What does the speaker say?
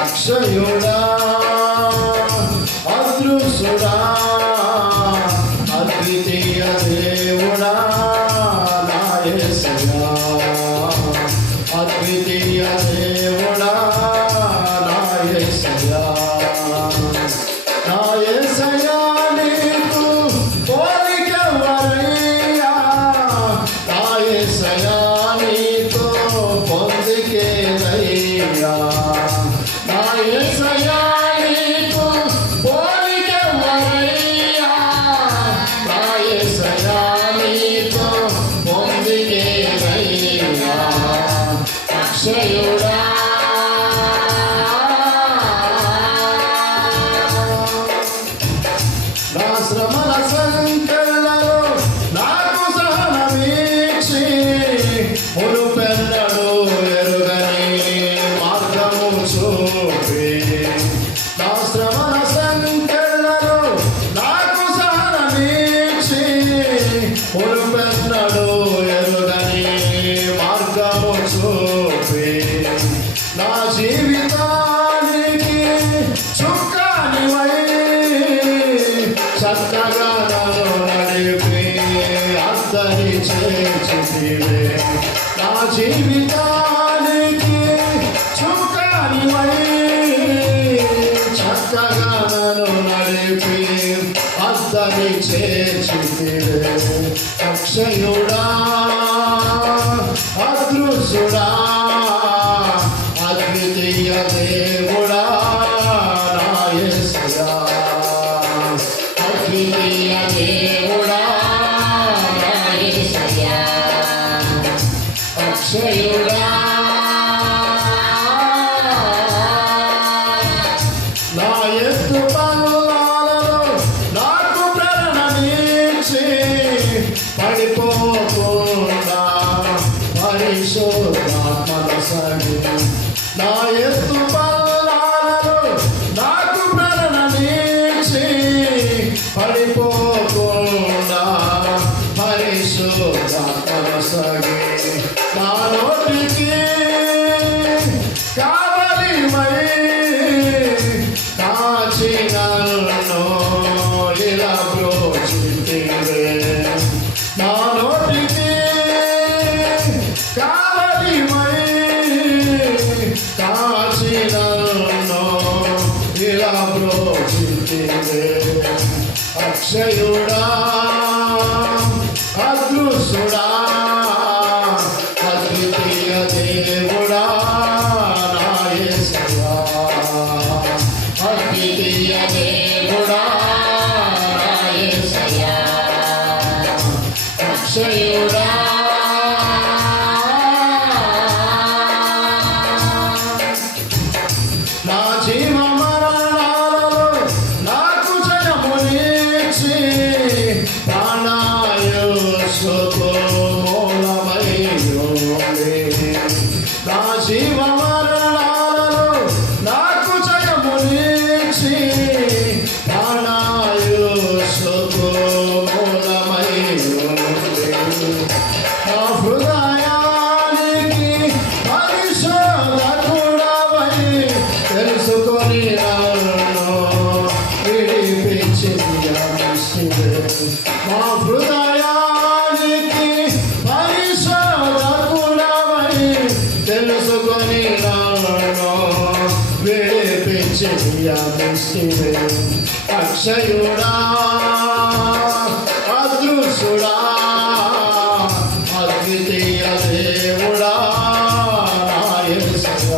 అక్షయుడా అదృశ్యుడా అద్వితీయ దేవుడా నా యేసయ్యా అద్వితీయ దేవుడా నా యేసయ్యా నా యేసయ్యా నీకు పోలికెవరయ్యా నా యేసయ్యా నీతో పొందికేదయ్యా నా యేసయ్యా నీకు పోలికెవరయ్యా నా యేసయ్యా నీతో పొందికేదయ్యా అక్షయుడా నా శ్రమల సంకెళ్ళలో నాకు సహనమీక్షి మునుపెన్నడు ఎరుగని మార్గము చూపి నా శ్రమల సంకెళ్ళలో నాకు సహనమీక్షి మునుపెన్నడు ఎరుగని మార్గము చూపి నా జీవితానికి చుక్కానివై చక్కగా నన్ను నడిపి అందరి చేర్చితివే నా జీవితానికి చుక్కానివై చక్కగా నన్ను నడిపి అందరి చేర్చితివే అక్షయుడా అదృశ్యుడా అద్వితీయ దేవుడా నా యేసయ్యా అద్వితీయ దేవుడా నా యేసయ్యా అక్షయుడా నా ఎత్తు పల్లాలలో నాకు ప్రేరణనిచ్చి పడిపోకుండా పరిశుద్ధాత్మల సగి నా ఎత్తు పల్లాలలో నాకు ప్రేరణనిచ్చి పడిపోకుండా పరిశుద్ధాత్మల సగి నా నోటికి కావలివై కాచి నన్ను ఇలా బ్రోచితివే నా నోటికి కావలివై కాచి నన్ను ఇలా బ్రోచితివే అక్షయుడా అదృశ్యుడా అద్వితీయ దేవుడా నా యేసయ్యా అద్వితీయ దేవుడా నా యేసయ్యా అక్షయుడా నా జీవ మరణాలలో నాకు జయమునిచ్చి ప్రాణాయుష్తో మూలమై ఉంది నా జీవ మరణాలలో నాకు జయమునిచ్చి ప్రాణాయుష్తో మూలమై ఉంది నా హృదయానికి పరిశోధకుడవై తెలుసుకొని నన్ను విడిపించితివే మా హృదయానికి పరిశోధకుడవై తెలుసుకొని నన్ను విడిపించితివే అక్షయుడా అదృశ్యుడా అద్వితీయ దేవుడా నా యేసయ్యా